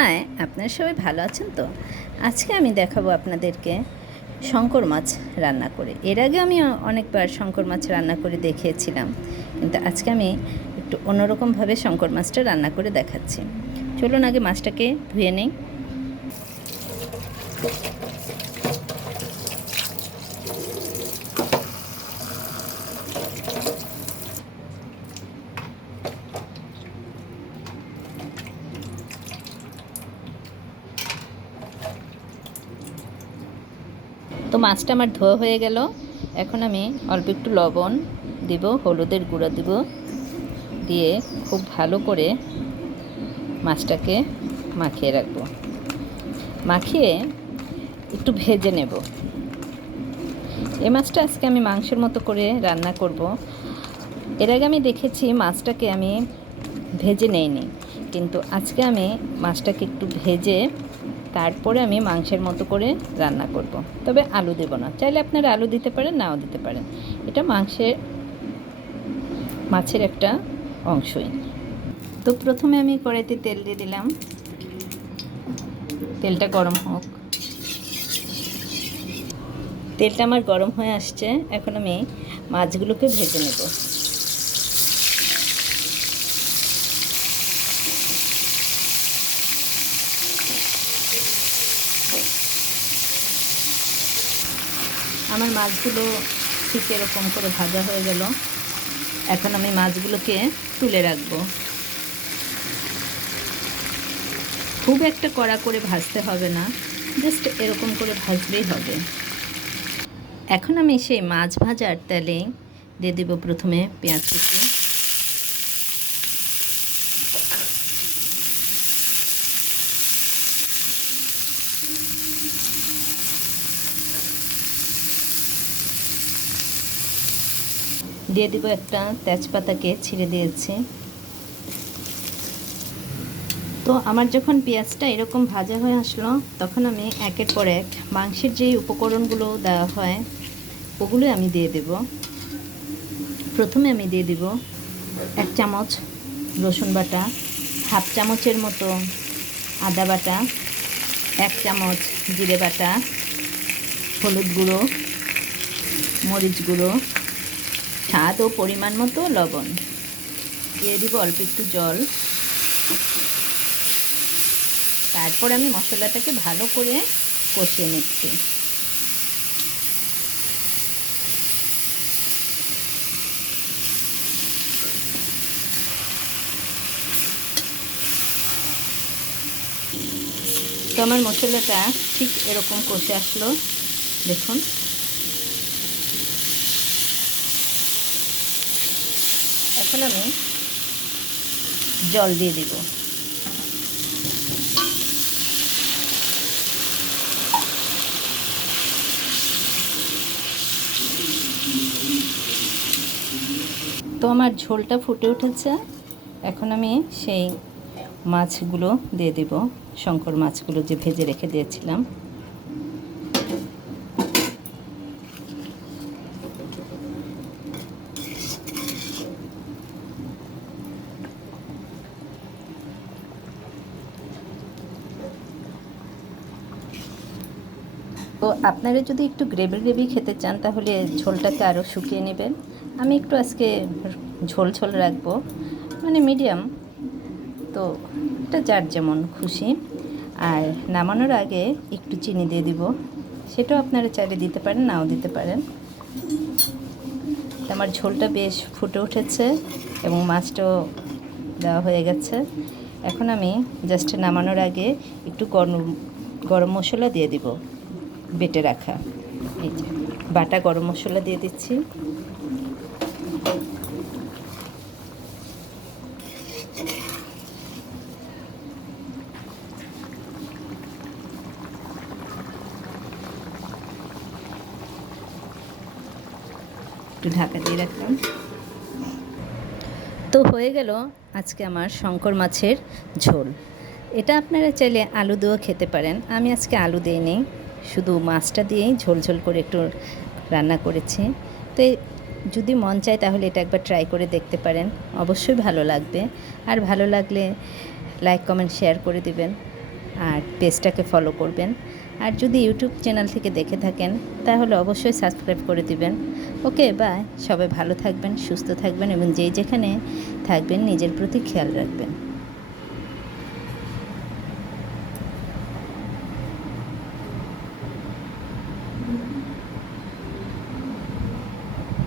হ্যাঁ আপনারা সবাই ভালো আছেন তো? আজকে আমি দেখাবো আপনাদেরকে শঙ্কর মাছ রান্না করে। এর আগে আমি অনেকবার শঙ্কর মাছ রান্না করে দেখিয়েছিলাম, কিন্তু আজকে আমি একটু অন্যরকমভাবে শঙ্কর মাছটা রান্না করে দেখাচ্ছি। চলুন আগে মাছটাকে ধুয়ে নেই। তো মাছটা আমার ধোয়া হয়ে গেল। এখন আমি অল্প একটু লবণ দিব, হলুদের গুঁড়ো দিব। দিয়ে খুব ভালো করে মাছটাকে মাখিয়ে রাখব। মাখিয়ে একটু ভেজে নেব। এই মাছটা আজকে আমি মাংসের মতো করে রান্না করব। এর আগে আমি দেখেছি মাছটাকে আমি ভেজে নেইনি। কিন্তু আজকে আমি মাছটাকে একটু ভেজে তারপরে আমি মাংসের মতো করে রান্না করব। তবে আলু দেব না। চাইলে আপনারা আলু দিতে পারেন, নাও দিতে পারেন। এটা মাংসের, মাছের একটা অংশই। তো প্রথমে আমি কড়াইতে তেল দিয়ে দিলাম। তেলটা গরম হোক। তেলটা আমার গরম হয়ে আসছে। এখন আমি মাছগুলোকে ভেজে নেব। আমার মাছগুলো ঠিক এরকম করে ভাজা হয়ে গেল। এখন আমি মাছগুলোকে তুলে রাখব। খুব একটা কড়া করে ভাজতে হবে না, জাস্ট এরকম করে ভাজলেই হবে। এখন আমি সেই মাছ ভাজার তেলে দিয়ে দেবো প্রথমে পেঁয়াজ কুচি। দিয়ে দিব একটা তেজপাতাকে ছিঁড়ে দিয়েছি। তো আমার যখন পেঁয়াজটা এরকম ভাজা হয়ে আসলো, তখন আমি একের পর এক মাংসের যেই উপকরণগুলো দেওয়া হয় ওগুলো আমি দিয়ে দেব। প্রথমে আমি দিয়ে দিব এক চামচ রসুন বাটা, হাফ চামচের মতো আদা বাটা, এক চামচ জিরে বাটা, হলুদ গুঁড়ো, মরিচ গুঁড়ো স্বাদ ও পরিমাণ মতো লবণ। দিয়ে দিব অল্প একটু জল। তারপর আমি মশলাটাকে ভালো করে কষিয়ে নিচ্ছি। তো আমার মশলাটা ঠিক এরকম কষে আসলো। দেখুন। এখন আমি জল দিয়ে দিব। তো আমার ঝোলটা ফুটে উঠেছে। এখন আমি সেই মাছগুলো দিয়ে দেব। শঙ্কর মাছগুলো যে ভেজে রেখে দিয়েছিলাম। তো আপনারা যদি একটু গ্রেভি গ্রেভি খেতে চান, তাহলে ঝোলটাকে আরও শুকিয়ে নেবেন। আমি একটু আজকে ঝোল ঝোল রাখব। মানে মিডিয়াম। তো এটা যার যেমন খুশি। আর নামানোর আগে একটু চিনি দিয়ে দিব। সেটাও আপনারা চাইলে দিতে পারেন, নাও দিতে পারেন। আমার ঝোলটা বেশ ফুটে উঠেছে এবং মাছটাও দেওয়া হয়ে গেছে। এখন আমি জাস্ট নামানোর আগে একটু গরম গরম মশলা দিয়ে দিব। বেটে রাখা। এই যে, বাটা গরম মশলা দিয়ে দিচ্ছি। একটু ঢাকা দিয়ে রাখলাম। তো হয়ে গেল আজকে আমার শঙ্কর মাছের ঝোল। এটা আপনারা চাইলে আলু দিয়েও খেতে পারেন। আমি আজকে আলু দিইনি। শুধু মাছটা দিয়েই ঝোল ঝোল করে একটু রান্না করেছি। তো যদি মন চায় তাহলে এটা একবার ট্রাই করে দেখতে পারেন। অবশ্যই ভালো লাগবে। আর ভালো লাগলে লাইক কমেন্ট শেয়ার করে দিবেন। আর পেজটাকে ফলো করবেন। আর যদি ইউটিউব চ্যানেল থেকে দেখে থাকেন, তাহলে অবশ্যই সাবস্ক্রাইব করে দিবেন। ওকে বাই সবাই ভালো থাকবেন, সুস্থ থাকবেন এবং যেই যেখানে থাকবেন, নিজের প্রতি খেয়াল রাখবেন।